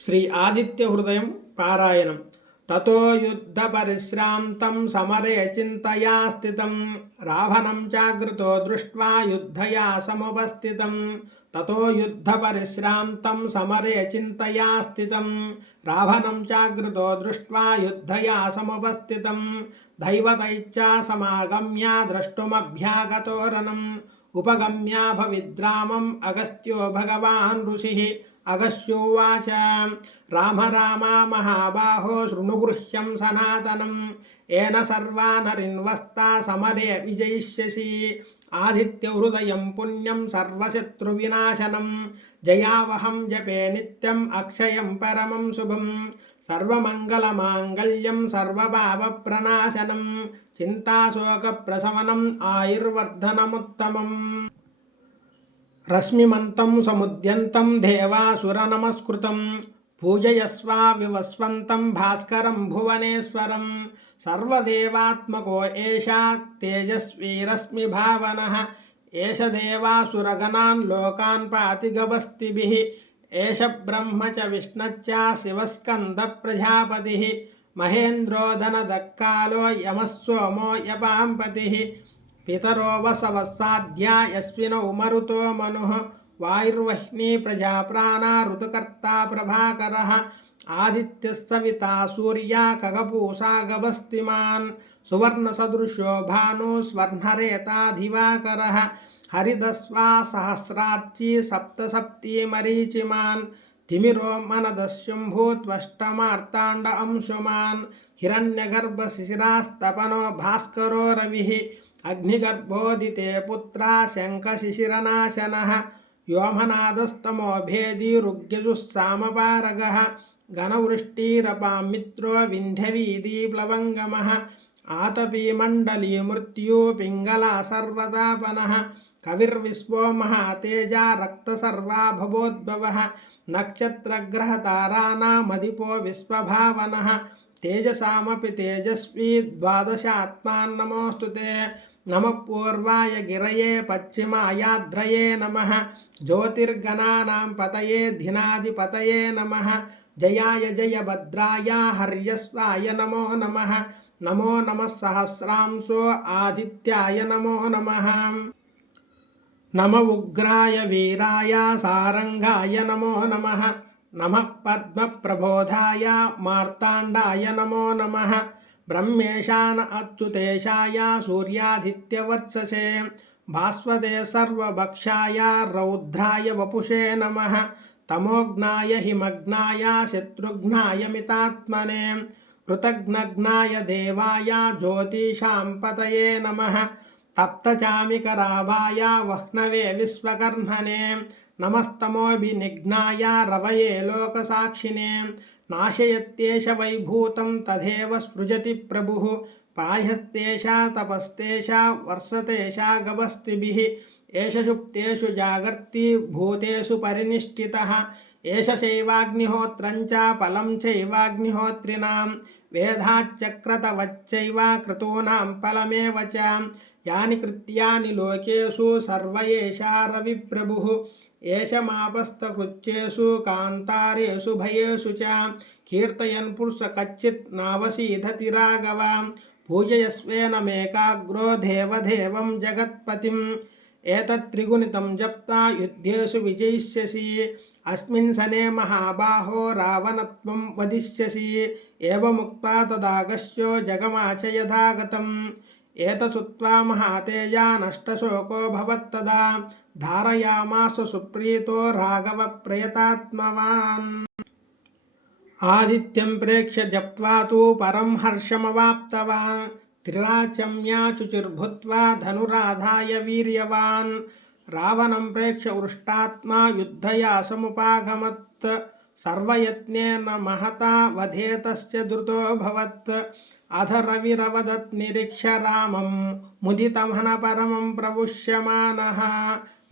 శ్రీ ఆదిత్య హృదయం పారాయణం. తతో యుద్ధ పరిశ్రాంతం సమరే చింతయా స్థితం. రావణం జాగృతో దృష్ట్వా యుద్ధయా సముపస్థితం. తతో యుద్ధ పరిశ్రాంతం సమరే చింతయా స్థితం. రావణం జాగృతో దృష్ట్వా యుద్ధయా సముపస్థితం. దైవతైచ్చా సమాగమ్య ద్రష్టుమభ్యాగతోరణం. ఉపగమ్యాభవిద్రామం అగస్త్యో భగవాన్ ఋషి. అగస్యోవాచ రామ రామ మహాబాహో శృణుగృహ్యం సనాతనం. ఏన సర్వానరిన్వస్తా సమరే విజయిష్యసి. ఆదిత్యహృదయం పుణ్యం సర్వశత్రువినాశనం జయావహం జపే నిత్యం అక్షయం పరమం శుభం. సర్వమంగళమాంగళ్యం సర్వభావప్రనాశనం చింతాశోకప్రశమనం ఆయుర్వర్ధనముత్తమం. రశ్మిమంతం సముద్యంతం దేవాసురనమస్కృతం. పూజయస్వా వివస్వంతం భాస్కరం భువనేశ్వరం. సర్వదేవాత్మకో ఏషా తేజస్వీ భావన ఏష దేవాసురగణాన్ లోకాన్ పాతిగవస్తిభిः. ఏష బ్రహ్మ చ విష్ణశ్చ శివస్కంద ప్రజాపతి. మహేంద్రోదనదక్కాలో యమः సోమో యపాంపతిः. పితరో వసవస్సాధ్యా యస్వినౌ మరుతో మనుః వాయుర్వహ్ని ప్రజాప్రాణా ఋతుకర్తా ప్రభాకర ఆదిత్యः సవితా సూర్యా ఖగపూషా గభస్తిమాన్ సువర్ణసదృశో భాను స్వర్ణరేతాధివాకర హరిదస్వా సహస్రార్చి సప్తసప్తీ మరీచిమాన్ తిమిరో మనదశంభూత్వష్టమార్తాండ అంశుమాన్ హిరణ్యగర్భశిశిరాస్తపనో భాస్కరో రవి అగ్నిగర్భోదితే పుత్ర శంఖశిశిరనాశన వ్యోమనాదస్తమో భేది రుగ్యజుస్సామపారగ ఘనవృష్టిరపాం మిత్రో వింధ్యవీది ప్లవంగమ ఆతపీమండలీ మృత్యు పింగళ సర్వతాపన కవిర్విశ్వో మహాతేజ రక్తసర్వా భవోద్భవ నక్షత్రగ్రహతారానామదిపో విశ్వభావన తేజసామపి తేజస్వీ ద్వాదశాత్మాన్నమోస్తు నమ పూర్వాయ గిరయే పశ్చిమ అయాద్రయే నమ జ్యోతిర్గణానాం పతయే ధినాధిపతయే నమ జయాయ జయ భద్రాయ హర్యస్వాయ నమో నమ నమో నమ సహస్రాంశో ఆదిత్యాయ నమో నమ నమ ఉగ్రాయ వీరాయ సారంగాయ నమో నమ నమ పద్మప్రబోధాయ మార్తాండాయ నమో నమ బ్రహ్మేశాన అచ్యుతేశాయ సూర్యాధిత్యవర్చసే భాస్వతే సర్వభక్షాయ రౌద్రాయ వపుషే నమ తమోఘ్నాయ హిమగ్నాయ శత్రుఘ్నాయ మితాత్మనే కృతఘ్నఘ్నాయ దేవాయ జ్యోతిషాం పతయే నమ తప్తచామికరాభాయ వహ్నవే విశ్వకర్మణే నమస్తమోభినిఘ్నాయ రవయే లోకసాక్షినే నాశయత్యేష వైభూతం తథేవ సృజతి ప్రభు పాహ్యస్తేషా తపస్తేషా వర్షతేషా గవస్తిభిః ఏష సుప్తేషు జాగర్తి భూతేషు పరినిష్ఠితః ఏష శైవాగ్నిహోత్రం చ ఫలం చైవాగ్నిహోత్రిణాం వేదాచక్రతవచ్చైవ క్రతూనాం ఫలమేవ చ యాని కృత్యాని లోకేషు సర్వ రవిప్రభుః ఏషమాపస్థకృత్యేషు కాంతారేషు భయేషు చ. కీర్తయన్ పురుష కచ్చిత్ నావసీధతి రాఘవ పూజయస్వేన మేకాగ్రో దేవదేవం జగత్పతిం. ఏతత్త్రిగుణితం జప్తా యుద్ధేషు విజయిష్యసి. అస్మిన్ సనే మహాబాహో రావణత్వం వదిష్యసి ఏవముక్త్వా తదాగశ్యో జగమాచ యథాగతం. ఏతసుత్వా మహాతేజా నష్టశోకో భవత్తదా ధారయామాస సుప్రీతో రాఘవ ప్రయతాత్మవాన్ ఆదిత్యం ప్రేక్ష్య జప్వా తు పరం హర్షమవాప్తవాన్ త్రిరాచమ్యాచుచిర్భుత్వా ధనురాధాయ వీర్యవాన్ రావణం ప్రేక్ష్య వృష్టాత్మా యుద్ధయా సముపాగమత్ సర్వయత్నేన మహతా వధేతస్య ధృతోభవత్ అధ రవిరవదత్ నిరీక్ష్య రామం ముదితమన పరమం ప్రవుష్యమానः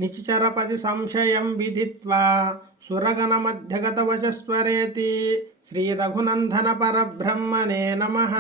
నిచిచరపది సంశయం విదిత్వా సురగణమధ్యగతవశస్వరేతి శ్రీరఘునందన పరబ్రహ్మణే నమః.